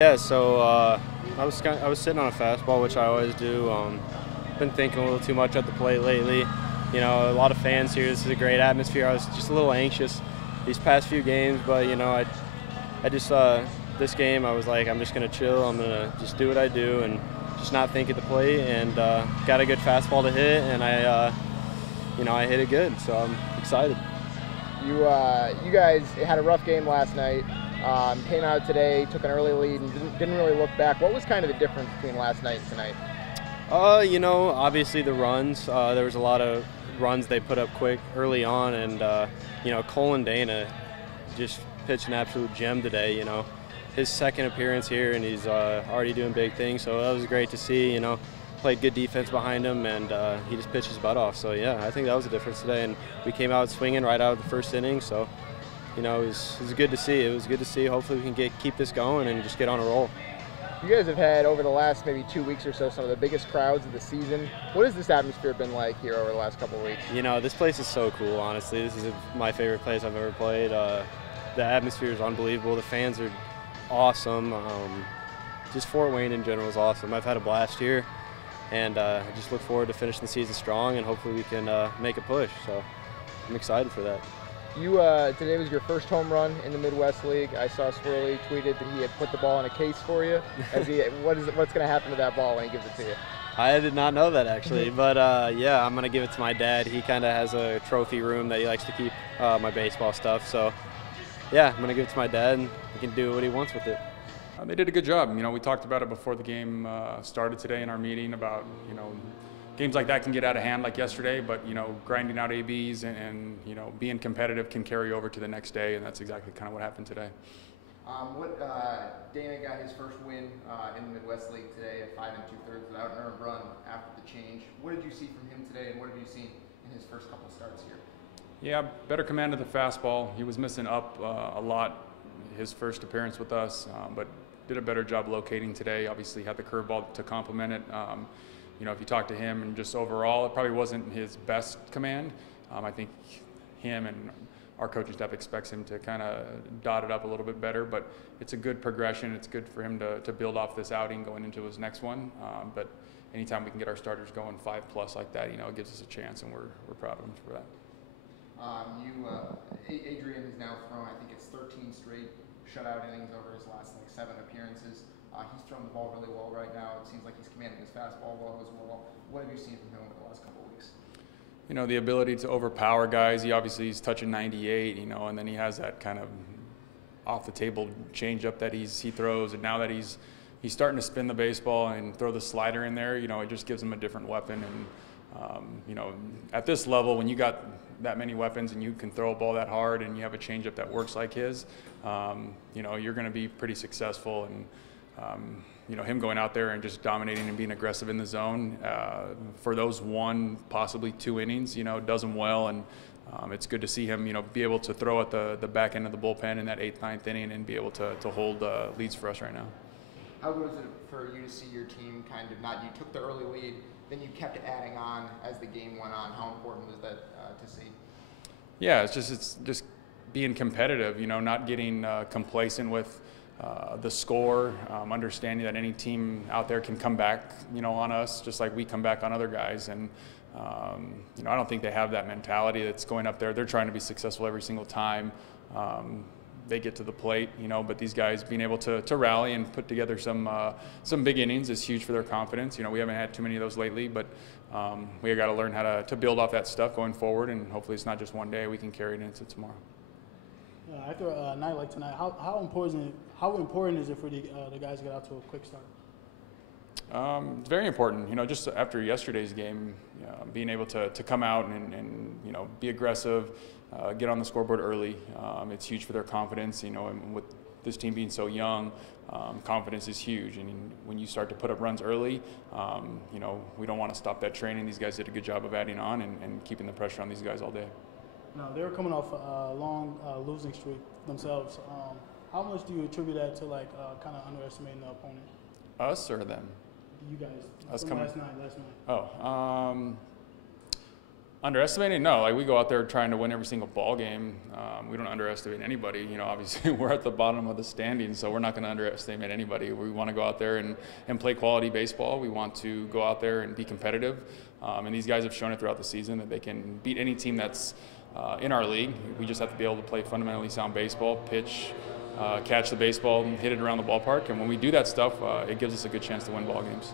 Yeah, so I was sitting on a fastball, which I always do. Been thinking a little too much at the plate lately. You know, a lot of fans here. This is a great atmosphere. I was just a little anxious these past few games, but you know, I just this game I was like, I'm just gonna chill. I'm gonna just do what I do and just not think at the plate. And got a good fastball to hit, and I hit it good. So I'm excited. You guys had a rough game last night. Came out today, took an early lead, and didn't really look back. What was kind of the difference between last night and tonight? You know, obviously the runs. There was a lot of runs they put up quick early on, and you know, Colin Dana just pitched an absolute gem today. You know, his second appearance here, and he's already doing big things. So that was great to see. You know, played good defense behind him, and he just pitched his butt off. So yeah, I think that was the difference today. And we came out swinging right out of the first inning. So you know, it was good to see. It was good to see. Hopefully we can keep this going and just get on a roll. You guys have had, over the last maybe 2 weeks or so, some of the biggest crowds of the season. What has this atmosphere been like here over the last couple of weeks? You know, this place is so cool, honestly. This is my favorite place I've ever played. The atmosphere is unbelievable. The fans are awesome. Just Fort Wayne in general is awesome. I've had a blast here, and I just look forward to finishing the season strong, and hopefully we can make a push. So I'm excited for that. Today was your first home run in the Midwest League. I saw Swirly tweeted that he had put the ball in a case for you. What's going to happen to that ball when he gives it to you? I did not know that, actually, but yeah, I'm going to give it to my dad. He kind of has a trophy room that he likes to keep my baseball stuff. So yeah, I'm going to give it to my dad, and he can do what he wants with it. They did a good job. You know, we talked about it before the game started today in our meeting about, you know, games like that can get out of hand like yesterday, but, you know, grinding out ABs and you know, being competitive can carry over to the next day, and that's exactly kind of what happened today. Dana got his first win in the Midwest League today at 5 2/3 without an earned run after the change. What did you see from him today, and what have you seen in his first couple starts here? Yeah, better command of the fastball. He was missing up a lot his first appearance with us, but did a better job locating today. Obviously had the curveball to complement it. You know, if you talk to him and just overall, it probably wasn't his best command. I think him and our coaching staff expects him to kind of dot it up a little bit better, but it's a good progression. It's good for him to build off this outing going into his next one. But anytime we can get our starters going 5+ like that, you know, it gives us a chance, and we're proud of him for that. Adrian has now thrown, I think it's 13 straight shutout innings over his last 7 appearances. He's thrown the ball really well right now. It seems like he's commanding his fastball well as well. What have you seen from him over the last couple of weeks? You know, the ability to overpower guys. He's touching 98, you know, and then he has that kind of off the table changeup that he throws, and now that he's starting to spin the baseball and throw the slider in there, you know, it just gives him a different weapon. And you know, at this level, when you got that many weapons and you can throw a ball that hard and you have a changeup that works like his, you know, you're going to be pretty successful. And you know, him going out there and just dominating and being aggressive in the zone for those 1, possibly 2 innings, you know, does him well. And it's good to see him, you know, be able to throw at the back end of the bullpen in that 8th, 9th inning and be able to hold leads for us right now. How good was it for you to see your team kind of you took the early lead, then you kept adding on as the game went on? How important was that to see? Yeah, it's just being competitive, you know, not getting complacent with the score, understanding that any team out there can come back, you know, on us just like we come back on other guys. And you know, I don't think they have that mentality that's going up there. They're trying to be successful every single time they get to the plate, you know, but these guys being able to rally and put together some big innings is huge for their confidence. You know, we haven't had too many of those lately, but we got to learn how to build off that stuff going forward, and hopefully it's not just one day, we can carry it into tomorrow. After a night like tonight, how important is it for the guys to get out to a quick start? It's very important. You know, just after yesterday's game, being able to come out and you know, be aggressive, get on the scoreboard early. It's huge for their confidence. You know, and with this team being so young, confidence is huge. And when you start to put up runs early, you know, we don't want to stop that training. These guys did a good job of adding on and keeping the pressure on these guys all day. Now, they were coming off a long losing streak themselves. How much do you attribute that to, like, kind of underestimating the opponent? Us or them? You guys. Us coming. Last night. Oh, Underestimating? No. Like, we go out there trying to win every single ball game. We don't underestimate anybody. You know, obviously we're at the bottom of the standings, so we're not going to underestimate anybody. We want to go out there and play quality baseball. We want to go out there and be competitive. And these guys have shown it throughout the season that they can beat any team that's in our league. We just have to be able to play fundamentally sound baseball, pitch, catch the baseball, and hit it around the ballpark. And when we do that stuff, it gives us a good chance to win ball games.